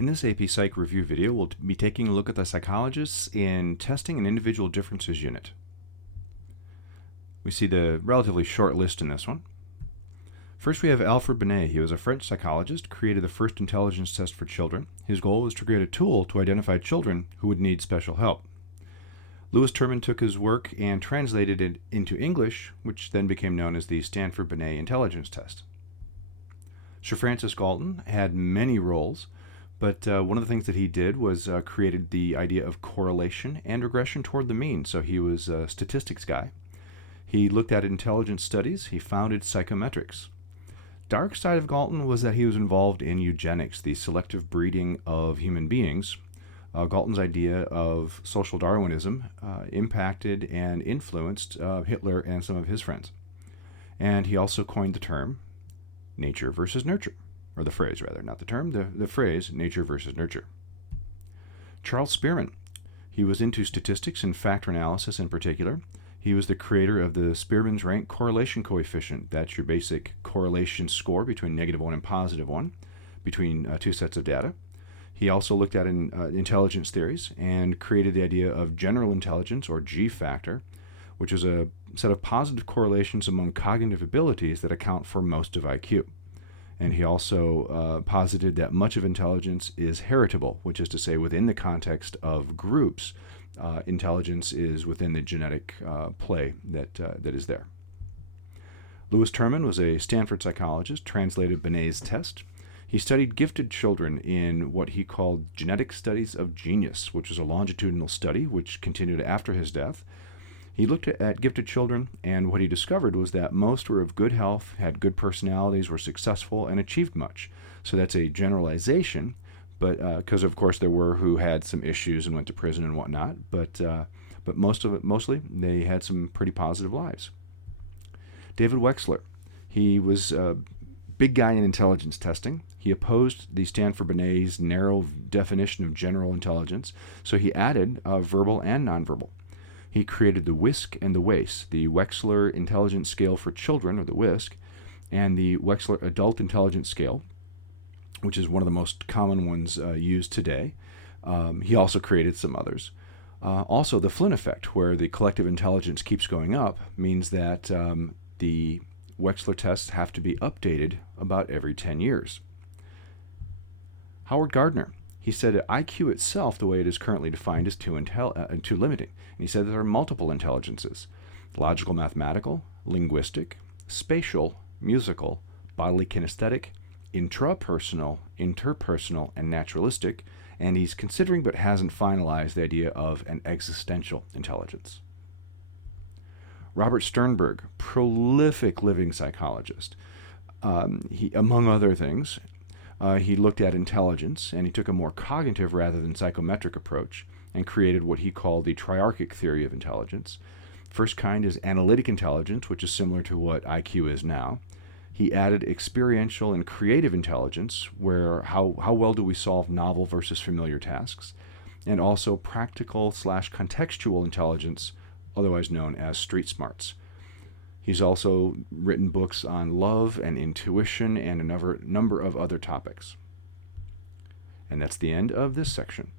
In this AP Psych review video, we'll be taking a look at the Psychologists in Testing an Individual Differences unit. We see the relatively short list in this one. First, we have Alfred Binet. He was a French psychologist, created the first intelligence test for children. His goal was to create a tool to identify children who would need special help. Terman took his work and translated it into English, which then became known as the Stanford Binet Intelligence Test. Sir Francis Galton had many roles, but one of the things that he did was created the idea of correlation and regression toward the mean. So he was a statistics guy. He looked at intelligence studies. He founded psychometrics. Dark side of Galton was that he was involved in eugenics, the selective breeding of human beings. Galton's idea of social Darwinism impacted and influenced Hitler and some of his friends. And he also coined the term nature versus nurture, or the phrase rather, not the term, the phrase nature versus nurture. Charles Spearman, he was into statistics and factor analysis in particular. He was the creator of the Spearman's rank correlation coefficient. That's your basic correlation score between -1 and +1 between two sets of data. He also looked at intelligence theories and created the idea of general intelligence, or G factor, which is a set of positive correlations among cognitive abilities that account for most of IQ. And he also posited that much of intelligence is heritable, which is to say within the context of groups, intelligence is within the genetic play that is there. Terman was a Stanford psychologist, translated Binet's test. He studied gifted children in what he called genetic studies of genius, which was a longitudinal study which continued after his death. He looked at gifted children, and what he discovered was that most were of good health, had good personalities, were successful, and achieved much. So that's a generalization, but because of course there were who had some issues and went to prison and whatnot, but mostly they had some pretty positive lives. David Wechsler, he was a big guy in intelligence testing. He opposed the Stanford Binet's narrow definition of general intelligence, so he added verbal and nonverbal. He created the WISC and the WACE, the Wechsler Intelligence Scale for Children, or the WISC, and the Wechsler Adult Intelligence Scale, which is one of the most common ones used today. He also created some others. Also, the Flynn effect, where the collective intelligence keeps going up, means that the Wechsler tests have to be updated about every 10 years. Howard Gardner, he said that IQ itself, the way it is currently defined, is too limiting. And he said there are multiple intelligences: logical mathematical, linguistic, spatial, musical, bodily kinesthetic, intrapersonal, interpersonal, and naturalistic. And he's considering but hasn't finalized the idea of an existential intelligence. Robert Sternberg, prolific living psychologist. He, among other things, he looked at intelligence, and he took a more cognitive rather than psychometric approach and created what he called the triarchic theory of intelligence. First kind is analytic intelligence, which is similar to what IQ is now. He added experiential and creative intelligence, where how well do we solve novel versus familiar tasks, and also practical/contextual intelligence, otherwise known as street smarts. He's also written books on love and intuition and a number of other topics. And that's the end of this section.